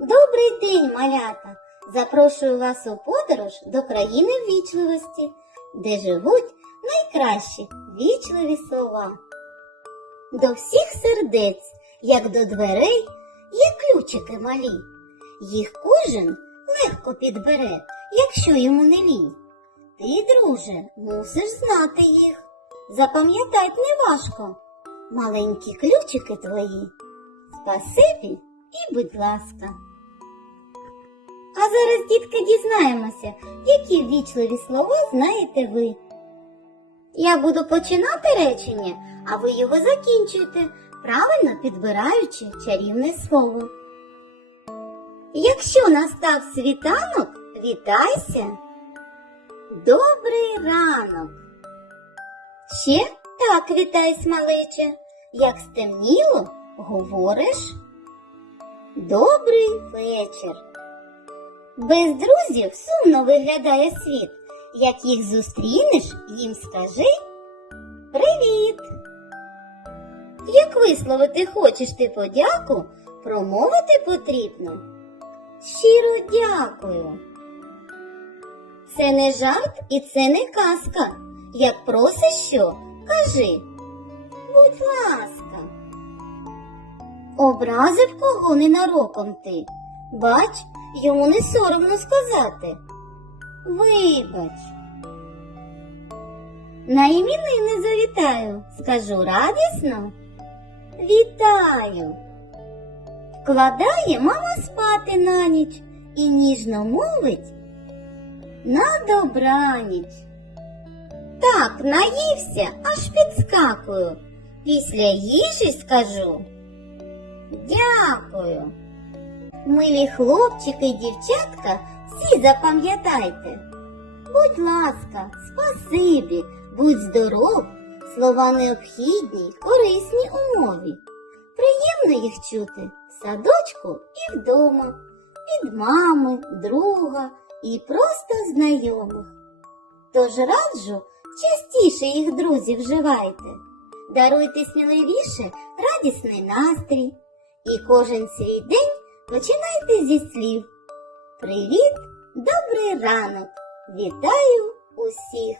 Добрий день, малята! Запрошую вас у подорож до країни ввічливості, де живуть найкращі вічливі слова. До всіх сердець, як до дверей, є ключики малі. Їх кожен легко підбере, якщо йому не лінь. Ти, друже, мусиш знати їх. Запам'ятать неважко. Маленькі ключики твої. Спасибі і будь ласка. А зараз, дітки, дізнаємося, які ввічливі слова знаєте ви. Я буду починати речення, а ви його закінчуєте, правильно підбираючи чарівне слово. Якщо настав світанок, вітайся. Добрий ранок. Ще так вітайся, малече. Як стемніло, говориш Добрий вечір. Без друзів сумно виглядає світ. Як їх зустрінеш, їм скажи Привіт. Як висловити хочеш ти подяку, промовити потрібно. Щиро дякую. Це не жарт і це не казка. Як просиш що, кажи. Будь ласка. Образив кого ненароком ти. Бач, йому не соромно сказати. Вибач. На іменини завітаю, скажу радісно. Вітаю. Вкладає мама спати на ніч і ніжно мовить на добраніч. Так, наївся, аж підскакую. Після їжі скажу. Дякую. Милі хлопчики й дівчатка, всі запам'ятайте. Будь ласка, спасибі, будь здоров, слова необхідні, корисні у мові. Приємно їх чути в садочку і вдома, від мами, друга і просто знайомих. Тож раджу, частіше їх друзі вживайте. Даруйте сміливіше радісний настрій. І кожен свій день починайте зі слів. Привіт, добрий ранок! Вітаю усіх!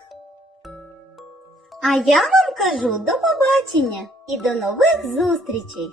А я вам кажу до побачення і до нових зустрічей!